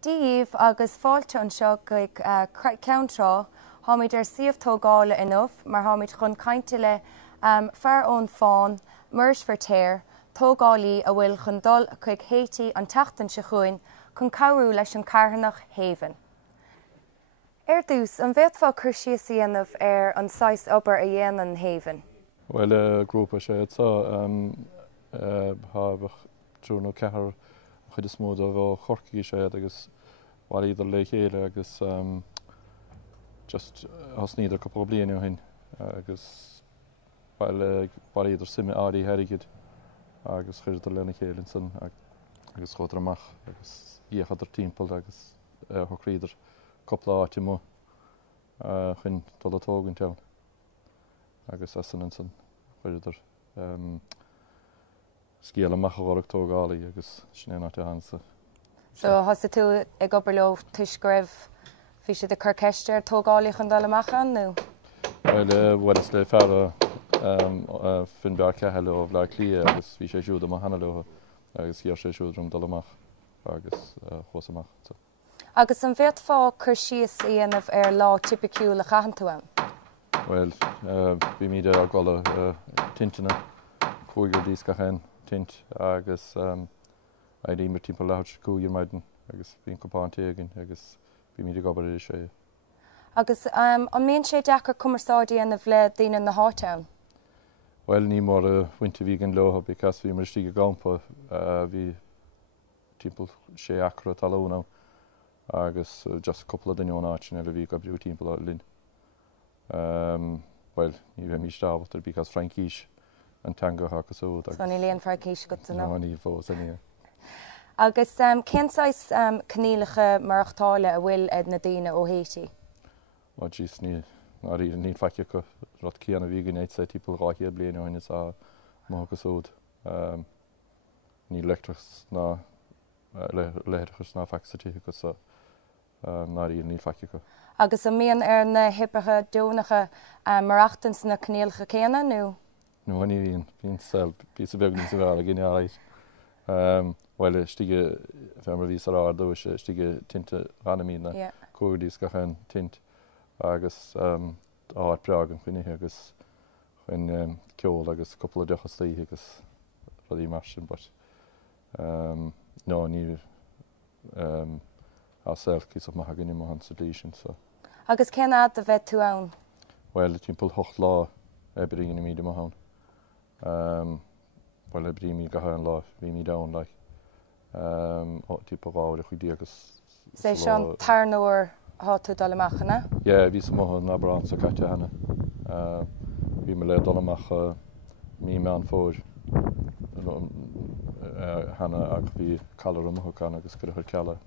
Díomh agus fáilte an seo go ceantrá háid ar siomh tógála inmh mar háid chun cainte le fear ón fáin Muiris Firtéar tógálaí a bhfuil chun dul chuig HAiti an teachtain se chuin chun cabhrú leis an carthanach Haven. Ar dús an bheith fá chuirsí anamh ar an 6 obair a dhéanaan Haven. Well, grúpa sé tá habh trúna cethir chud is mód a bh chorcaí sé agus bhil idir le chéile agus just has níidir couple bliana hin agus bhil idir sime áí herigid agus chuidir lena chéilinn san agus chuidir amach agus íochadidir timppel agus thuríidir coppla áte mó chun dul atógann teann agus san chuidir scéal amach bhharach tógálaí agus snéanata hansa. So has tú ag obair leo tuiscreibh bhí siad a chur tógálaí chun dul amachchan nó? Well, is le fearr fin bear cethe le bh le clí agus bhí sé siúd am hana leo agus ghear sé siúdrum dul amach agus chós amach. Agus an bheith fá chuirsíos anamh ar lá tipiciúil le chaan tú ann? Well, bhí míad ar gola tintina cúigur díos gachéin tint agus a dtíimar timppla lehat cúir maidin agus bhíon copáinte agin agus bhí míad gobar sé. Agus an mion sé dechar cumarsáidí anamh le daoine na háteann? Well, ní mór a bhainte bhí an lotha because bhí mar stíige gampa bhí timppla sé acra talóna agus just coppla daine áitin le bhí go brú timppla linn. Well, ní bheith mí stábhatar because Frankíis an tanga hagus ód. So ní léon Frankíis go tú nó? Ní fós aní. Agus cénsáis cnílacha marachtála a bhfuil na daoine ó HAiti? Ó dís ní ní feice go rud cíanna bhígan éit sé timppla ráchéad bliana óine a mágus ód. Ní letrachs ná letrachas ná feicsaití agus náí ní feice go. Agus a mion ar na hippacha dúnacha marachtains na cníalcha céanna nó? No, ní bhíon bhíon pí beagní sa bhar a gine áid. Well, stige femar vís ará dó stige tinte ranamína cuadís gachan tint agus áhar preagan chuinethe agus chuin ceol agus coppla dechas taí agus rodí mar sin, but no, ní á selcís of maith gine mohan sa lísin. Agus cén ad a bheith tú ann? Well, timppla 8 lá ebring in míide mohan. Well, le brí mí gahar an lá, bhí mí dain le timppla gáir a chuidí agus. Sé seán tarnóir há tú dul amachchanna? Yeah, bhí sa mohan na brán sa caite hana. Bhí me le dul amach mí me an fóir hana ag bhí calar amachchan agus gur chuir ceala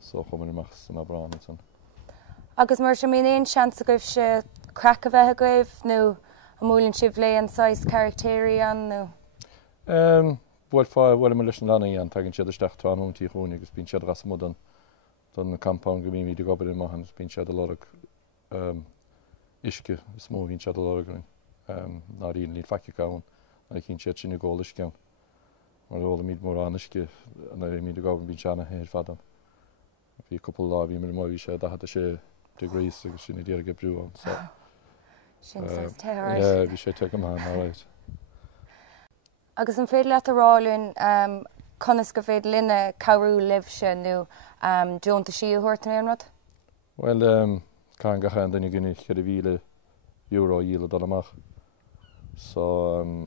so chumir amach sa na brán. Agus mar sem míon sean a goibh se crack a bheith a goibh nó a múlann sibh le an 6 charactéirí an nó? Bhfuil mar leis an lena an tagann siad isteach tá anúntaí chuúna agus bíonn siad ras mód don na campán go míí gobar i maithan bíonn siad a lorug isce smó hín siad a lorugrin ná íon líon feice gáin na cinn siad sin na ggólis ceann. Mar óla míad mór anisce na míad gában bíonn seanna héir fadan. Bhí couple lá bhí mar móí sé a sé degrés agus sin ddíar go brúán. Bhí sé te go man áráid. Agus an féad leat aráún conas go féad linne cabhrú libhse nó Johnta síú thuirta an rud? Well, cá gachan daine gine chead €1,000 díle dul amach. So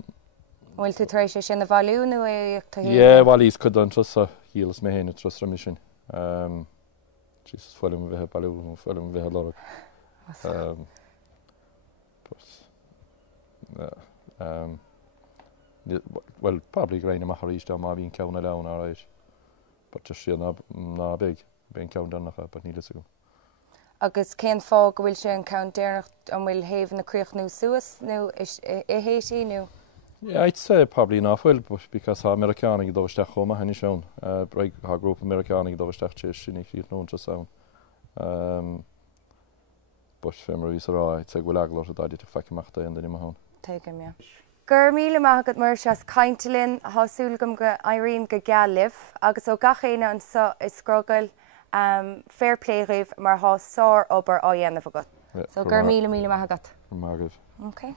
bhfuil tú taréis sé sin na bhaliú nó éocht hí? Bhilís chud an trosa dílas mé héna trosa mi sin. Jesus, foilim bheitthe bailú foilim bheitthe lorug. Well, probably grain amach ríiste má bhíon ceanna leann áráid. But just siad ná big, bíon ceann dannacha, but nílas go. Agus cén fá go bhfuil sé an ceann déarnacht an bhfuil Haven na críochnú suas nó i HAiti nó? Yeah, I'd say probably not well, but because ha Americanig dovesteach choma henni shown. Break ha group Americanig dovesteach sinnig hir known to sound. But femmer vís ará, I'd say gwelaglor a daidi to fekimachta in the nimahon. Take him, yeah. Gur míle maithagad mar seas caintelinn tSúil go Irene go gealibh agus ó gachéine an is Scrogall fair play rih mar há sár obair á dhéanamh agat. So gur míle míle maith agat. Margaret. Okay.